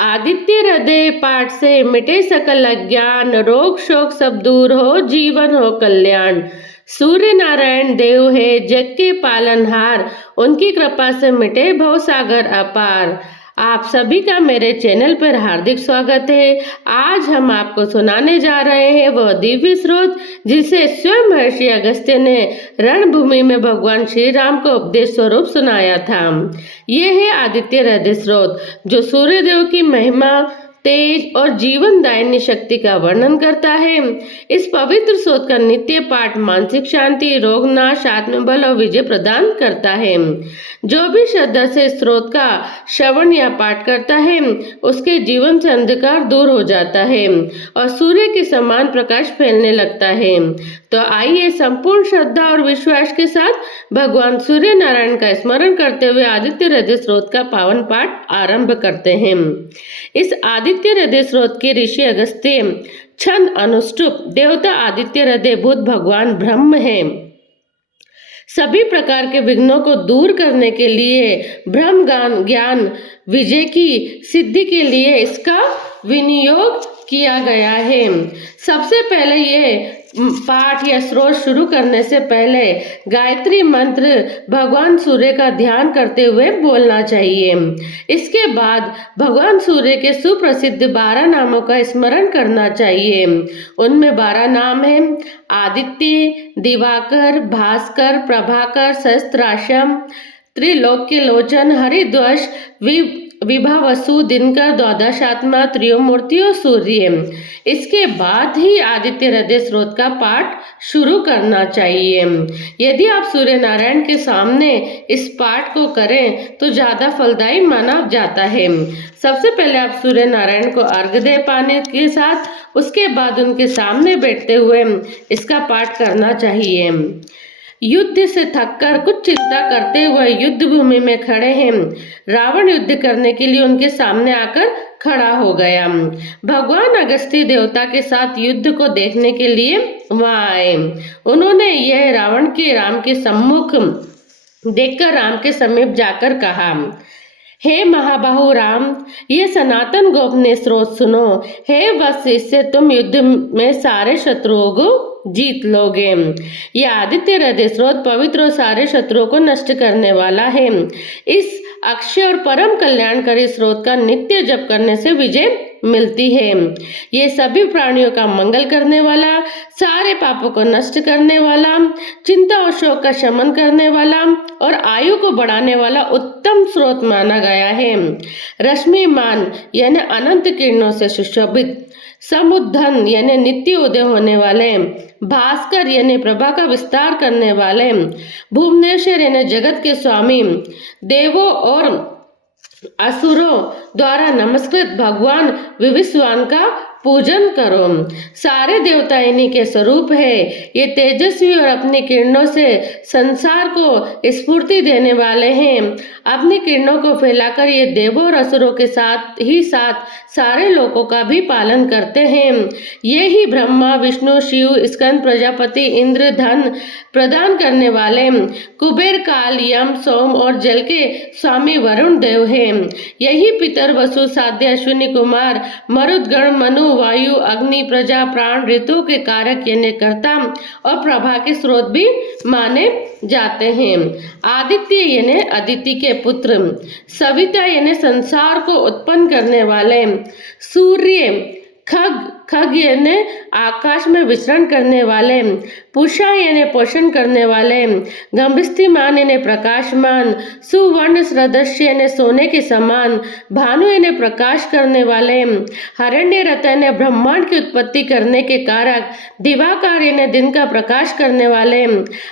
आदित्य हृदय पाठ से मिटे सकल अज्ञान, रोग शोक सब दूर हो, जीवन हो कल्याण। सूर्य नारायण देव है जग के पालनहार, उनकी कृपा से मिटे भव सागर अपार। आप सभी का मेरे चैनल पर हार्दिक स्वागत है। आज हम आपको सुनाने जा रहे हैं वह दिव्य स्रोत जिसे स्वयं महर्षि अगस्त्य ने रणभूमि में भगवान श्री राम को उपदेश स्वरूप सुनाया था। यह है आदित्य हृदय स्रोत जो सूर्यदेव की महिमा, तेज और जीवन दायिनी शक्ति का वर्णन करता है। इस पवित्र स्रोत का नित्य पाठ मानसिक शांति, रोग नाश, आत्मबल और विजय प्रदान करता है। जो भी श्रद्धा से स्रोत का श्रवण या पाठ करता है उसके जीवन से अंधकार दूर हो जाता है और सूर्य के समान प्रकाश फैलने लगता है। तो आइए संपूर्ण श्रद्धा और विश्वास के साथ भगवान सूर्य नारायण का स्मरण करते हुए आदित्य हृदय स्रोत का पावन पाठ आरंभ करते हैं। इस आदित्य हृदय स्रोत के ऋषि अगस्त्य, छंद अनुष्टुप, देवता आदित्य हृदय बुध भगवान ब्रह्म है। सभी प्रकार के विघ्नों को दूर करने के लिए, ब्रह्म ज्ञान विजय की सिद्धि के लिए इसका विनियोग किया गया है। सबसे पहले ये पाठ या स्रोत शुरू करने से पहले गायत्री मंत्र भगवान सूर्य का ध्यान करते हुए बोलना चाहिए। इसके बाद भगवान सूर्य के सुप्रसिद्ध 12 नामों का स्मरण करना चाहिए। उनमें 12 नाम हैं: आदित्य, दिवाकर, भास्कर, प्रभाकर, सहस्त्राश्म, त्रिलोक्य लोचन, हरिध्वज, विभावसु, दिनकर, द्वादशात्मा, त्रियोमूर्ति और सूर्य। इसके बाद ही आदित्य हृदय स्रोत का पाठ शुरू करना चाहिए। यदि आप सूर्य नारायण के सामने इस पाठ को करें तो ज्यादा फलदायी माना जाता है। सबसे पहले आप सूर्य नारायण को अर्घ्य दे पानी के साथ, उसके बाद उनके सामने बैठते हुए इसका पाठ करना चाहिए। युद्ध से थककर कुछ चिंता करते हुए युद्ध भूमि में खड़े हैं। रावण युद्ध करने के लिए उनके सामने आकर खड़ा हो गया। भगवान अगस्त्य देवता के साथ युद्ध को देखने के लिए वहां आए। उन्होंने यह राम के सम्मुख देखकर राम के समीप जाकर कहा, हे महाबाहु राम, ये सनातन गोपनीय स्रोत सुनो। हे वत्स, इससे तुम युद्ध में सारे शत्रुओं को जीत लोगे। यह आदित्य हृदय स्रोत पवित्र और सारे शत्रुओं को नष्ट करने वाला है। इस अक्षय और परम कल्याणकारी स्रोत का नित्य जप करने से विजय मिलती है। ये सभी प्राणियों का मंगल करने वाला, सारे पापों को नष्ट करने वाला, चिंता और शोक का शमन करने वाला और आयु को बढ़ाने वाला उत्तम स्रोत माना गया है। रश्मिमान यानी अनंत किरणों से सुशोभित, समुद्धन यानी नित्य उदय होने वाले, भास्कर यानी प्रभा का विस्तार करने वाले, भुवनेश्वर यानी जगत के स्वामी, देवों और असुरों द्वारा नमस्कृत भगवान विविस्वान का पूजन करो। सारे देवता इन्हीं के स्वरूप है। ये तेजस्वी और अपनी किरणों से संसार को स्फूर्ति देने वाले हैं। अपनी किरणों को फैलाकर ये देवों और असुरों के साथ ही साथ सारे लोगों का भी पालन करते हैं। ये ही ब्रह्मा, विष्णु, शिव, स्कंद, प्रजापति, इंद्र, धन प्रदान करने वाले, कुबेर, काल, यम, सोम और जल के स्वामी वरुण देव हैं। यही पितर, वसु, साध्य, अश्विनी कुमार, मरुदगण, मनु, वायु, अग्नि, प्रजा, प्राण, ऋतु के कारक यानी कर्ता और प्रभा के स्रोत भी माने जाते हैं। आदित्य यानी अदिति के पुत्र, सविता यानी संसार को उत्पन्न करने वाले, सूर्य, खग यानी आकाश में विचरण करने वाले, पूषा यानी पोषण करने वाले, गंभस्तिमान यानी प्रकाशमान, सुवर्ण सदृश यानी सोने के समान, भानु यानी प्रकाश करने वाले, हरण्यरत यानी ब्रह्मांड की उत्पत्ति करने के कारक, दिवाकर यानी दिन का प्रकाश करने वाले,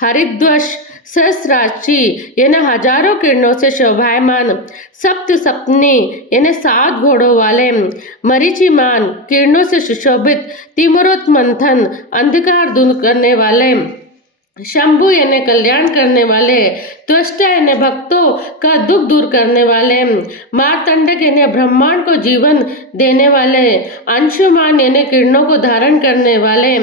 हरिध्वज सहस्राची यानी हजारों किरणों से शोभायमान, सप्तनी यानी 7 घोड़ों वाले, मरीचिमान किरणों से सुशोभित, तिमरोत मंथन अंधकार दूर करने वाले, शंभु यानी कल्याण करने वाले, त्वष्टा यानी भक्तों का दुख दूर करने वाले, मार्तंडक यानी ब्रह्मांड को जीवन देने वाले, अंशुमान यानी किरणों को धारण करने वाले,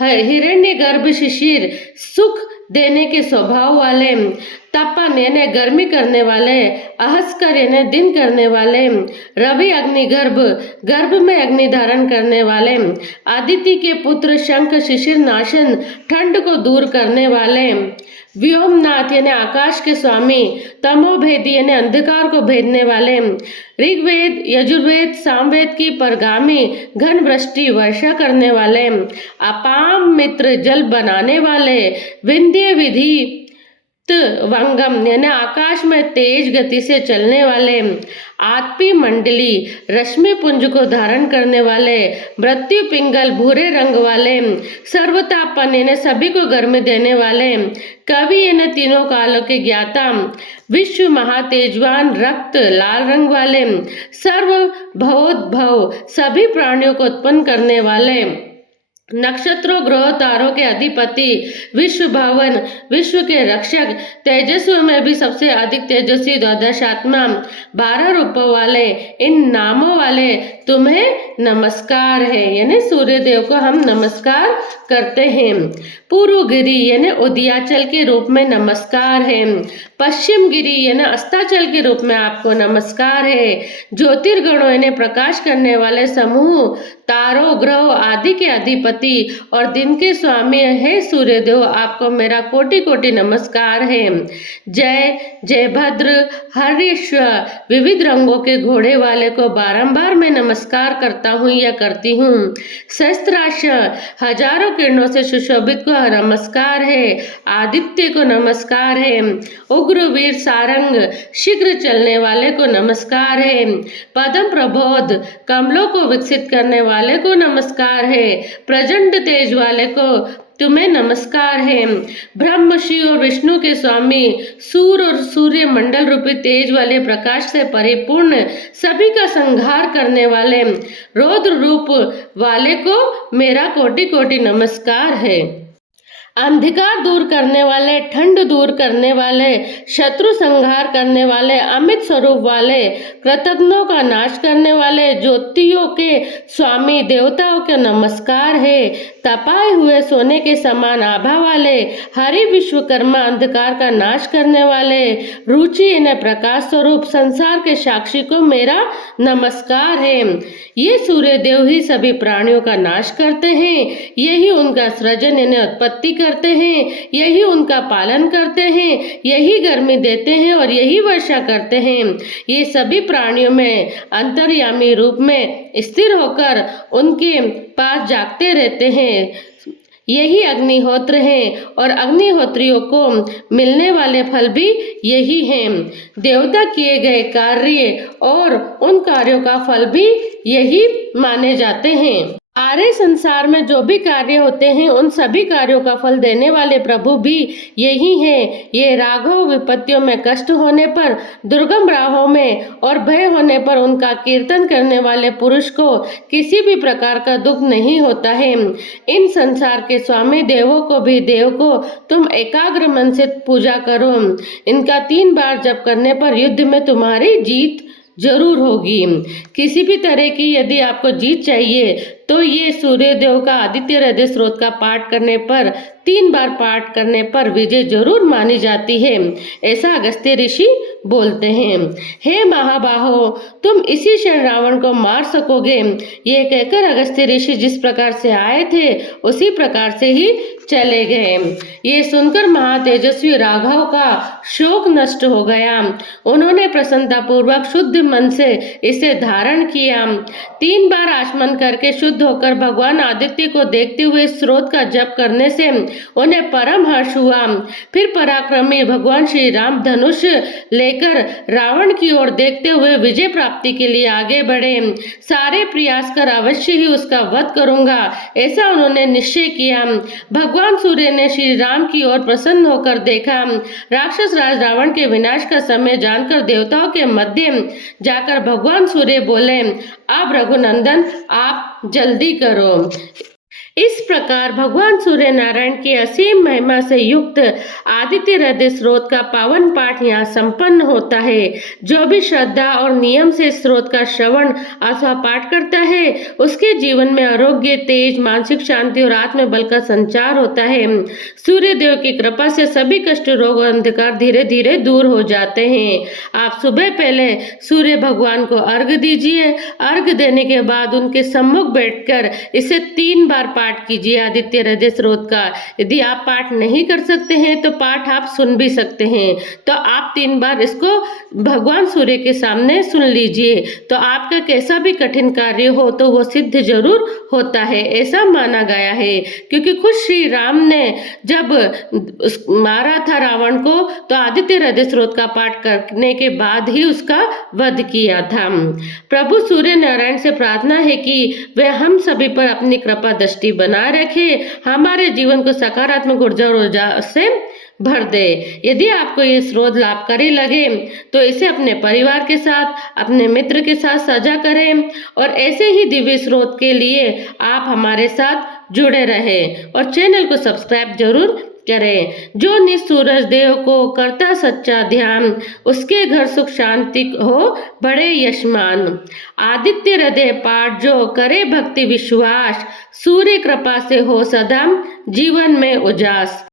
हिरण्यगर्भ शिशिर सुख देने के स्वभाव वाले, तपन यानी गर्मी करने वाले, अहस्कर यानी दिन करने वाले, रवि अग्निगर्भ गर्भ में अग्नि धारण करने वाले, आदित्य के पुत्र शंख शिशिर नाशन ठंड को दूर करने वाले, व्योमनाथ यानी आकाश के स्वामी, तमोभेदी यानी अंधकार को भेदने वाले, ऋग्वेद यजुर्वेद सामवेद की परगामी घन वृष्टि वर्षा करने वाले, अपाम मित्र जल बनाने वाले, विंध्य विधि वंगम यानी आकाश में तेज गति से चलने वाले, आत्पी मंडली रश्मि पुंज को धारण करने वाले, मृत्यु पिंगल भूरे रंग वाले, सर्वतापन यानी सभी को गर्मी देने वाले, कवि यानी तीनों कालों के ज्ञाता, विश्व महातेजवान रक्त लाल रंग वाले, सर्व भवोद्भव सभी प्राणियों को उत्पन्न करने वाले, नक्षत्रों ग्रह तारों के अधिपति, विश्व भवन विश्व के रक्षक, तेजस्वी में भी सबसे अधिक तेजस्वी द्वादश आत्मा, 12 रूपों वाले, इन नामों वाले तुम्हें नमस्कार है। यानी सूर्य देव को हम नमस्कार करते हैं। पूर्व गिरी यानी उदयाचल के रूप में नमस्कार है। पश्चिम गिरी यानी अस्ताचल के रूप में आपको नमस्कार है। ज्योतिर्गणों यानी प्रकाश करने वाले समूह, तारों ग्रह आदि के अधिपति और दिन के स्वामी है सूर्यदेव, आपको मेरा कोटि कोटि नमस्कार है। जय जय भद्र हरीश्वर विविध रंगों के घोड़े वाले को बारंबार मैं नमस्कार करता हूँ या करती हूँ। सहस्त्राक्ष हजारों किरणों से सुशोभित को नमस्कार है। आदित्य को नमस्कार है। उग्रवीर सारंग शीघ्र चलने वाले को नमस्कार है। पद्म प्रबोध कमलों को विकसित करने वाले को नमस्कार है। प्रचंड तेज वाले को तुम्हें नमस्कार है। ब्रह्म शिव और विष्णु के स्वामी, सूर्य और सूर्य मंडल रूपी तेज वाले प्रकाश से परिपूर्ण सभी का संहार करने वाले रौद्र रूप वाले को मेरा कोटि कोटि नमस्कार है। अंधकार दूर करने वाले, ठंड दूर करने वाले, शत्रु संहार करने वाले, अमित स्वरूप वाले, कृतघ्नों का नाश करने वाले, ज्योतियों के स्वामी देवताओं के नमस्कार है। तपाए हुए सोने के समान आभा वाले, हरि विश्वकर्मा अंधकार का नाश करने वाले, रुचि यानी प्रकाश स्वरूप संसार के साक्षी को मेरा नमस्कार है। ये सूर्य देव ही सभी प्राणियों का नाश करते हैं, यही उनका सृजन यानी उत्पत्ति करते हैं, यही उनका पालन करते हैं, यही गर्मी देते हैं और यही वर्षा करते हैं। ये सभी प्राणियों में अंतर्यामी रूप में स्थिर होकर उनके पास जागते रहते हैं। यही अग्निहोत्र हैं और अग्निहोत्रियों को मिलने वाले फल भी यही हैं। देवता किए गए कार्य और उन कार्यों का फल भी यही माने जाते हैं। सारे संसार में जो भी कार्य होते हैं उन सभी कार्यों का फल देने वाले प्रभु भी यही हैं। ये राघव विपत्तियों में कष्ट होने पर, दुर्गम राहों में और भय होने पर उनका कीर्तन करने वाले पुरुष को किसी भी प्रकार का दुख नहीं होता है। इन संसार के स्वामी देवों को भी देव को तुम एकाग्र मन से पूजा करो। इनका 3 बार जप करने पर युद्ध में तुम्हारी जीत जरूर होगी। किसी भी तरह की यदि आपको जीत चाहिए तो ये सूर्य देव का आदित्य हृदय स्रोत का पाठ करने पर, 3 बार पाठ करने पर विजय जरूर मानी जाती है, ऐसा अगस्त्य ऋषि बोलते हैं। हे महाबाहो, तुम इसी क्षण रावण को मार सकोगे। ये कहकर अगस्त्य ऋषि जिस प्रकार से आए थे उसी प्रकार से ही चले गए। ये सुनकर महातेजस्वी राघव का शोक नष्ट हो गया। उन्होंने प्रसन्नता पूर्वक शुद्ध मन से इसे धारण किया। 3 बार आचमन करके शुद्ध होकर भगवान आदित्य को देखते हुए स्रोत का जप करने से उन्हें परम हर्ष हुआ। फिर पराक्रमी भगवान श्री राम धनुष लेकर रावण की ओर देखते हुए विजय प्राप्ति के लिए आगे बढ़े। सारे प्रयास कर अवश्य ही उसका वध करूंगा, ऐसा उन्होंने निश्चय किया। भगवान सूर्य ने श्री राम की ओर प्रसन्न होकर देखा। राक्षस राज रावण के विनाश का समय जानकर देवताओं के मध्य जाकर भगवान सूर्य बोले, अब रघुनंदन आप जल्दी करो। इस प्रकार भगवान सूर्य नारायण की असीम महिमा से युक्त आदित्य हृदय स्रोत का पावन पाठ यहाँ संपन्न होता है। जो भी श्रद्धा और नियम से स्रोत का श्रवण अथवा पाठ करता है उसके जीवन में आरोग्य, तेज, मानसिक शांति और आत्मबल का संचार होता है। सूर्य देव की कृपा से सभी कष्ट, रोग और अंधकार धीरे धीरे दूर हो जाते हैं। आप सुबह पहले सूर्य भगवान को अर्घ दीजिए। अर्घ देने के बाद उनके सम्मुख बैठकर इसे 3 बार पाठ कीजिए आदित्य हृदय स्रोत का। यदि आप पाठ नहीं कर सकते हैं तो पाठ आप सुन भी सकते हैं। तो आप 3 बार इसको भगवान सूर्य के सामने सुन लीजिए। तो आपका कैसा भी कठिन कार्य हो तो वो सिद्ध जरूर होता है, ऐसा माना गया है। क्योंकि खुद श्री राम ने जब मारा था रावण को तो आदित्य हृदय स्रोत का पाठ करने के बाद ही उसका वध किया था। प्रभु सूर्य नारायण से प्रार्थना है कि वे हम सभी पर अपनी कृपा दृष्टि बनाए रखे, हमारे जीवन को सकारात्मक ऊर्जा से भर दे। यदि आपको ये स्रोत लाभकारी लगे तो इसे अपने परिवार के साथ, अपने मित्र के साथ साझा करें और ऐसे ही दिव्य स्रोत के लिए आप हमारे साथ जुड़े रहें और चैनल को सब्सक्राइब जरूर करें। जो निज सूरज देव को करता सच्चा ध्यान, उसके घर सुख शांति हो बड़े यशमान। आदित्य हृदय पाठ जो करे भक्ति विश्वास, सूर्य कृपा से हो सदा जीवन में उजास।